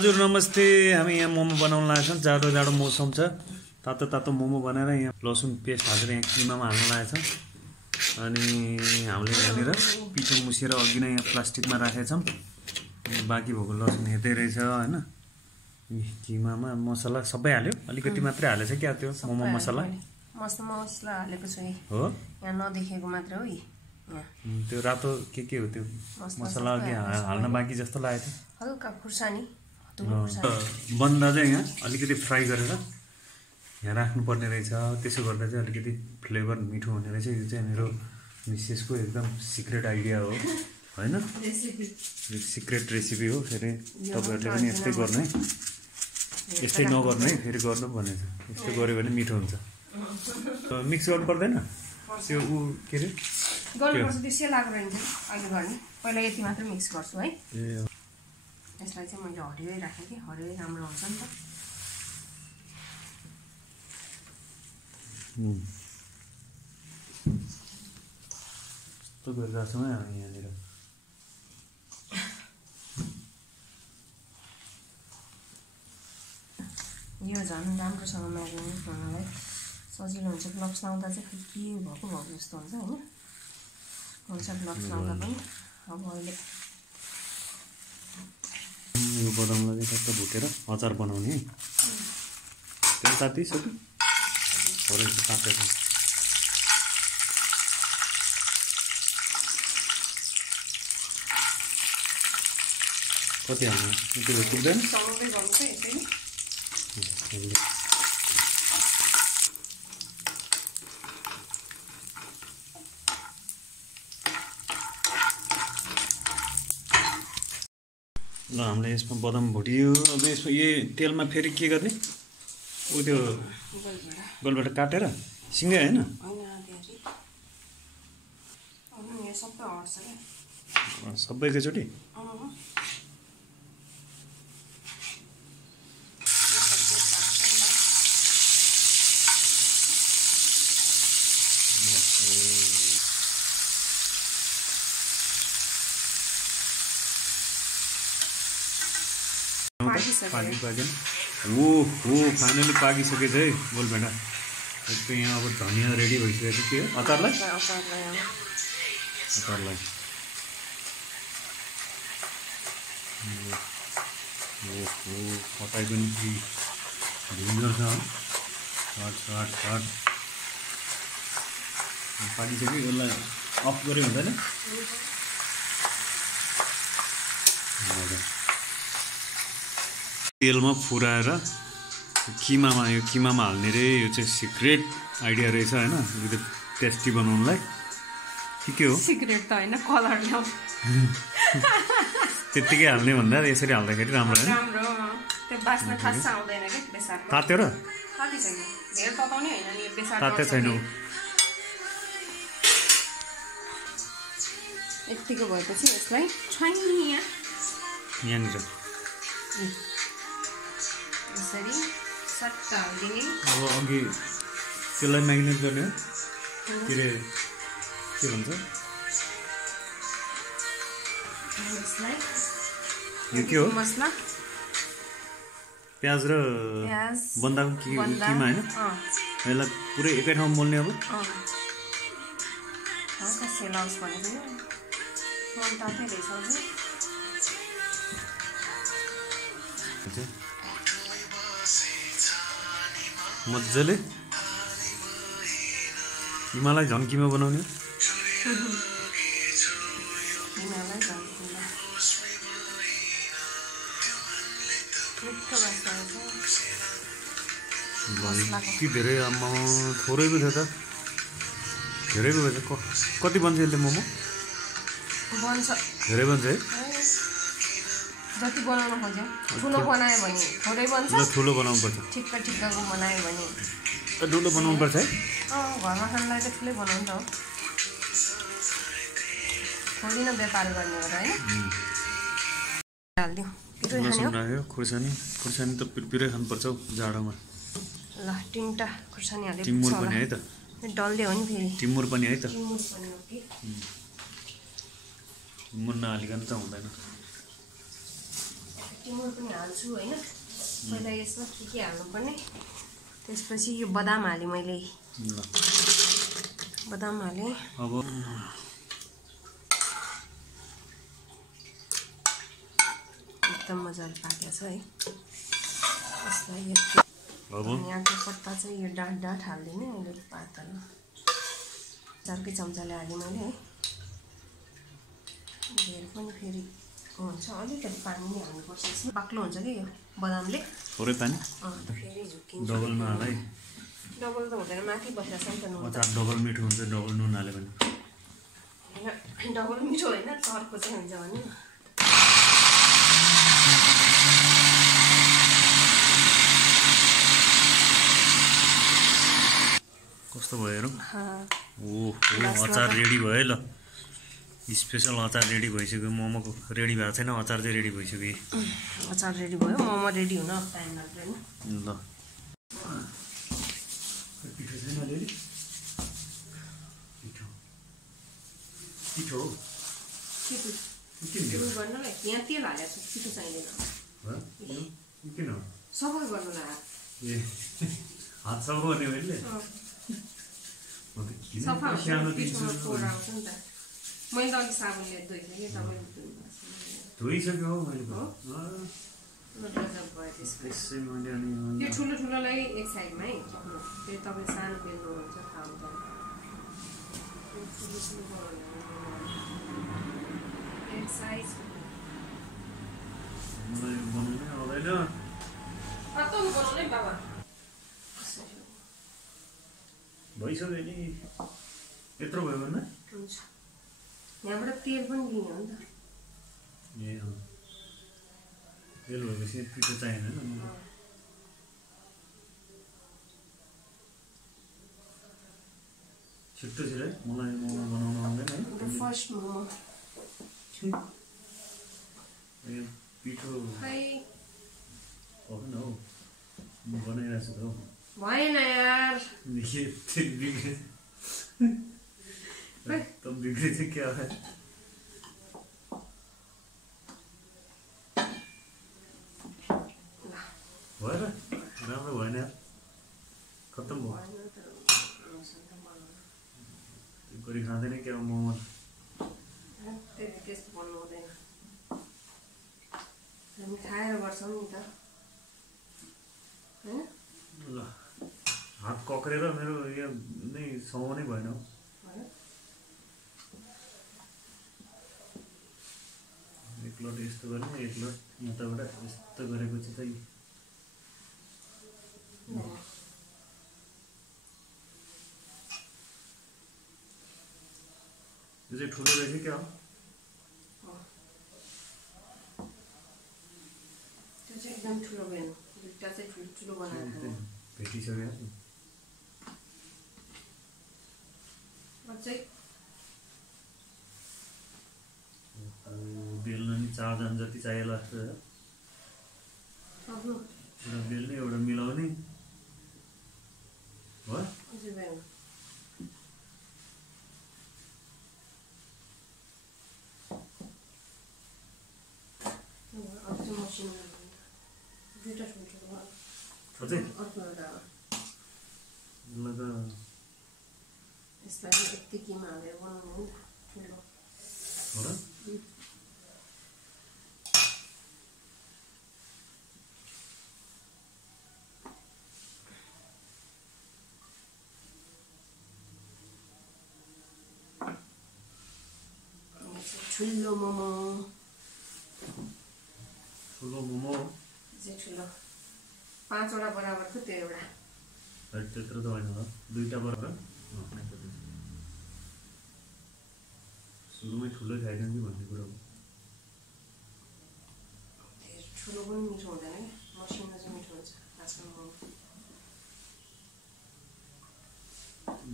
हजुर नमस्ते। हामी यहाँ मोमो बनाउन लागेछौँ। जाडो जाडो मौसम छ, तातो तातो मोमो बनाएर यहाँ लसुन पेस्ट हालेर यहाँ किमामा हाल्न लागेछौँ। अनि हामीले यहाँनिर पिठो मुसेर अघि नै यहाँ प्लास्टिकमा राखेछौँ। बाँकी भएको लसुन हेर्दै रहेछ होइन। किमामा मसला सबै हाल्यो, अलिकति मात्रै हालेछ क्या त्यो मोमो मसला। मसला हालेको छु हो, यहाँ नदेखेको मात्र हो। त्यो रातो के हो त्यो मसला अघि हाल्न बाँकी जस्तो लागेको थियो। हल्का खुर्सानी बन्दा चाहिँ यहाँ अलिकति फ्राई गरेर यहाँ राख्नुपर्ने रहेछ। त्यसो गर्दा चाहिँ अलिकति फ्लेभर मिठो हुने रहेछ। यो चाहिँ मेरो मिसेसको एकदम सिक्रेट आइडिया हो होइन, सिक्रेट रेसिपी हो। फेरि तपाईँहरूले पनि यस्तै गर्नु है, यस्तै नगर्नु है, फेरि गर्नु भनेको छ। यस्तो गऱ्यो भने मिठो हुन्छ। मिक्स गर्नु पर्दैन त्यो ऊ के अरे गर्नुपर्छ, त्यो सेलाएको रहन्छ अहिले गर्ने। पहिला यति मात्र मिक्स गर्छु है। यसलाई चाहिँ मैले हरियो राखेँ कि हरियो राम्रो हुन्छ नि त। यस्तो गरिरहेको छौँ है हामी यहाँनिर। यो झन् राम्रोसँग म्यारिनेट गर्नलाई सजिलो हुन्छ। ग्लोभ्स लाउँदा चाहिँ के भएको जस्तो हुन्छ होइन। हुन्छ ग्लोभ्स लाउँदा पनि। अब अहिले यो बदामलाई चाहिँ टक्क भुटेर अचार बनाउने है। तेल तातिसक्यो, हरेको तातेको कति हाल्नु त्यो पुग्दैन। चलाउँदै गर्नु चाहिँ यसरी ल हामीले यसमा बदाम भुटियो। अब यसमा यो तेलमा फेरि के गर्ने, ऊ त्यो गोलबाट काटेर सिँगै होइन सबै एकैचोटि। पाक्यो हो फाइनली पाकिसकेछ है गोलभेडा। एकदम यहाँ अब धनिया रेडी भइसकेको छ। के अचारलाई कटाइ पनि भिन्डर छ। काट पाकिसक्यो। यसलाई अफ गऱ्यो हुँदैन। तेलमा फुराएर किमामा, यो किमामा हाल्ने रे। यो चाहिँ सिक्रेट आइडिया रहेछ होइन, यो टेस्टी बनाउनुलाई। के हो सिक्रेट त होइन, कलर ल्याउ त्यत्तिकै हाल्ने भन्दा यसरी हाल्दाखेरि राम्रो होइन। राम्रो त्यो बास्ना खास आउँदैन के बेसार। तात्यो र तातिसक्यो, धेरै तताउने होइन नि यो बेसार। ताते छैन यतिको भएपछि यसलाई यहाँनिर यसरी सट्टा हालिदिने। अब अघि त्यसलाई म्यारिनेट गर्ने हो के अरे, के भन्छ यो के हो मसला, प्याज र बन्दाको किमा होइन। यसलाई पुरै एकै ठाउँमा मोल्ने। अब हल्का सेलाउस भनेको यो मन तातै रहेछ। मजाले हिमालय झन्कीमा बनाउने। यति धेरै आमा थोरै पो थियो त, धेरै पो भएछ। कति बन्छ यसले मोमो? बन्छ धेरै बन्छ है। जति बनाउनु खोज्यो ठुलो बनायो भने थोरै बन्छ। ठुलो बनाउनु पर्छ, ठिक्कको बनायो भने ठुलो बनाउनु पर्छ है। घरमा खानलाई त ठुलै बनाउनु त हो, थोरै न व्यापार गर्ने हो र होइन। हालिदिउँ खुर्सानी त पिरै खानुपर्छ हौ जाडोमा। ल 3टा खुर्सानी हाले टिमुर पनि है त, डल्ले हो नि फेरि। टिमुर पनि है त, टिमुर पनि हो कि टिमुर नहालिकन त हुँदैन। टिमुर पनि हाल्छु हैन पहिला यसमा के हाल्नुपर्ने त्यसपछि यो बदाम हालेँ मैले बदाम हालेँ अब एकदम मजाले पाकेको छ है यसलाई यो अब यहाँको पत्ता चाहिँ यो डाँठ हाल्दिनँ अहिले पातल 4 चम्चाले हालेँ मैले है धेर पनि फेरि हुन्छ अलिकति पानी नै हाल्नुपर्छ यसमा बाक्लो हुन्छ कि यो बदामले थोरै पानी फेरि झुकिन्छ डबलमा हाल है डबल त हुँदैन माथि बसेर नि त नुन अचार डबल मिठो हुन्छ डबल नुन हाल्यो भने होइन डबल मिठो होइन चर्को चाहिँ हुन्छ भने कस्तो भयो हेरौँ ओहो अचार रेडी भयो ल स्पेसल अचार रेडी भइसक्यो मोमोको रेडी भएको छैन अचार चाहिँ रेडी भइसक्यो अचार रेडी भयो मोमो रेडी हुन अब टाइम लाग्दैन ल पिठो छैन अलिअलि पिठो पिठो गर्नलाई यहाँ तेल हालेको छु पिठो चाहिँदैन किन सफा गर्नलाई ए हात सफा गर्ने मैले सफा पिठोमा फोहोर आउँछ नि त मैले त अघि साबुनले धोइसकेँ कि तपाईँले धोइसक्यो हौ मैले त्यो ठुलो ठुलोलाई एक साइडमा है फेरि तपाईँ सानो बेल्नुहुन्छ थाहा हुँदैन एक साइज मलाई बनाउनै आउँदैन बनाउनै बाबा भइसक्यो नि यत्रो भयो भन्दा हुन्छ यहाँबाट तेल पनि दिने हो नि त ए तेल भएपछि पिठो चाहिएन छिट्टो छिटो मलाई मोमो बनाउनु आउँदैन है फर्स्ट मोमो यो पिठो खै होइन हौ म बनाइरहेको छु त हौ भएन यार तब बिग्रे चाहिँ क्या है भएर राम्रो भएन यार खत्तम भयो गरी खाँदैन क्या मोमो त्यस्तो भन्नु हुँदैन हामी खाएर गर्छौँ नि त होइन ल हात कक्रेर मेरो यो नै समाउनै भएन हौ एकलट यस्तो गर्ने एकलट यताबाट यस्तो गरेपछि चाहिँ यो चाहिँ ठुलो रहेछ क्या हो त्यो चाहिँ एकदम ठुलो भएन दुईवटा चाहिँ ठुलो बनाएर भेटिसक्यो अझै बेल्न नि 4 जना जति चाहियो लाग्छ एउटा बेल्ने एउटा मिलाउने हो अझै भएन अझै मसिनो दुईवटा ठुल्ठुलो अझै अर्को एउटा ल त यसलाई यति किमा हालेर बनाउनु हो ठुलो हो र ठुलो मोमो चाहिँ ठुलो 5 वटा बराबरको त्यो एउटा त्यत्रो त होइन होला 2टा बराबर सुरुमै ठुलो खाइदिउँ कि भन्ने कुरा हो ठुलो पनि मिठो हुँदैन क्या मसिनो चाहिँ मिठो हुन्छ खासमा मोमो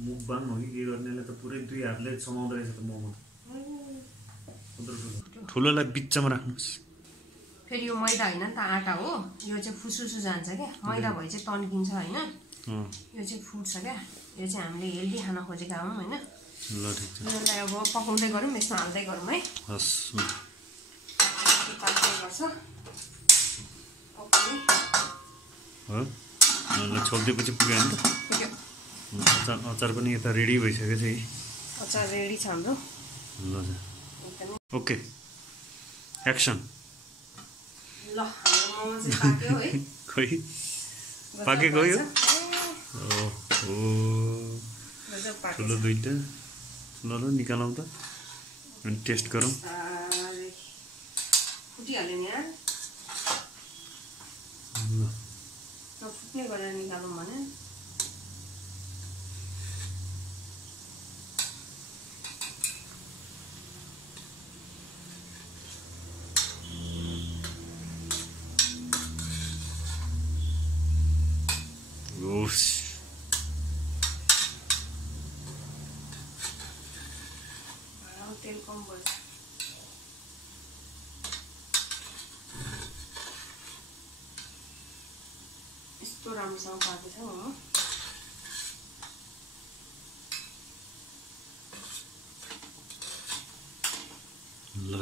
मुखबाङ हो कि के गर्नेले त पुरै 2 हातले समाउँदो रहेछ त मोमो ठुलोलाई बिचमा राख्नुहोस् फेरि यो मैदा होइन नि त आटा हो यो चाहिँ फुसुसु जान्छ क्या मैदा भए चाहिँ तन्किन्छ होइन यो चाहिँ फुट्छ क्या यो चाहिँ हामीले हेल्दी खाना खोजेका हौँ होइन ल ठिक छ यसलाई अब पकाउँदै गरौँ यसमा हाल्दै गरौँ है हस् पाक्दै गर्छ हो ल छोपिदिएपछि पुग्यो नि त अचार पनि यता रेडी भइसकेको छ है अचार रेडी छ हाम्रो ल ओके एक्सन ल हाम्रो मोमो चाहिँ पाक्यो है खै पाकेको यो ठुलो दुईटा ल निकालौँ त अनि टेस्ट गरौँ फुटिहाल्यो नि यार फुट्ने गरेर निकालौँ भने तेल कम भएछ यस्तो राम्रोसँग पाकेको छ हो ल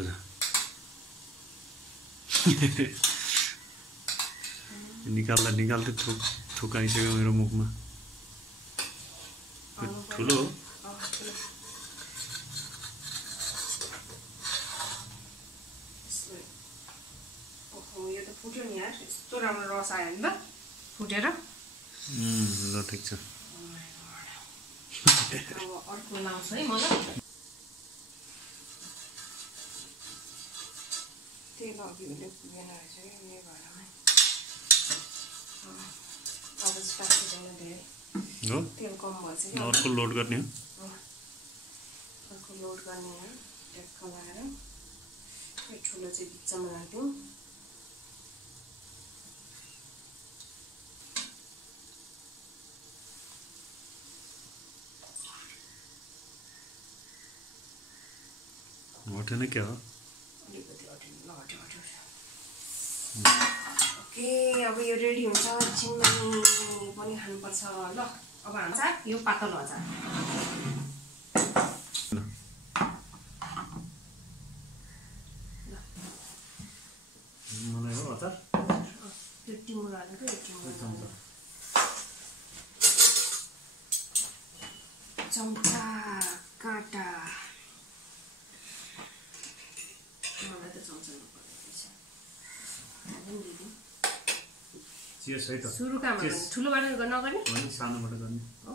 निकाल्दै थुकाइसक्यो मेरो मुखमा ठुलो हो यो त फुट्यो नि यार यस्तो राम्रो रस आयो नि त फुटेर ल ठिक छ अब अर्को लाउँछ है मलाई तेल अघि उसले पुगेन रहेछ कि यही भएर अब चाहिँ पाक्दैन धेरै हो तेल कम भएछ कि अर्को लोड गर्ने हो अर्को लोड गर्ने हो ट्याक्क लगाएर यो ठुलो चाहिँ बिचमा राख्दिउँ हटेन क्या हो अलिकति हट्यो ओके अब यो रेडी हुन्छ चिनी पनि खानुपर्छ ल अब हाल्छ यो पातलो अचार मलाई हो अचार त्यो टिमुर हालेको यो टिमुर चम्चा काँटा मलाई त चम्चा नपर्दैछ चियर्स है त सुरु काम ठुलोबाट नगर्ने अनि सानोबाट गर्ने हो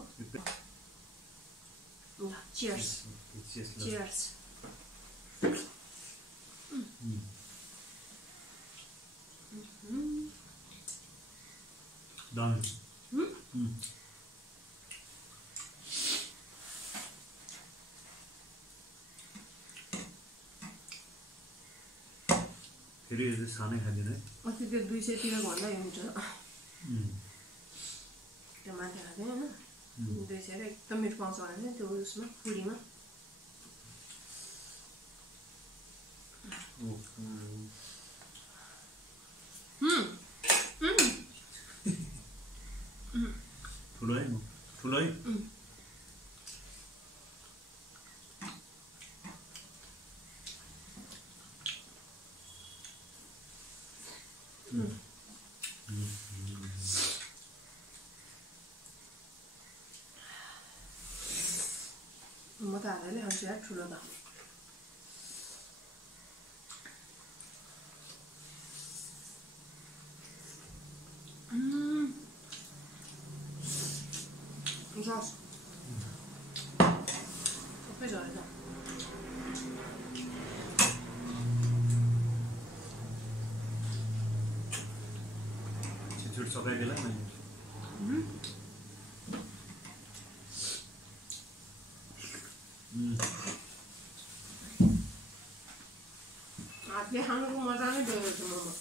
ल चियर्स चियर्स डन फेरि यो सानै खाँदैन है अस्ति त्यो 200 तिर भन्दा हुन्छ त्यो माथि खाँदैन होइन 200 एकदम मिठो पाउँछ भने त्यो उसमा पुरीमा ठुलो है म त हालेरै खान्छु यार ठुलो त सस सबै झरेछ छिटछिट सकाइदिएला मैले हातले खानुको मजा नै बेग्लै छ मोमो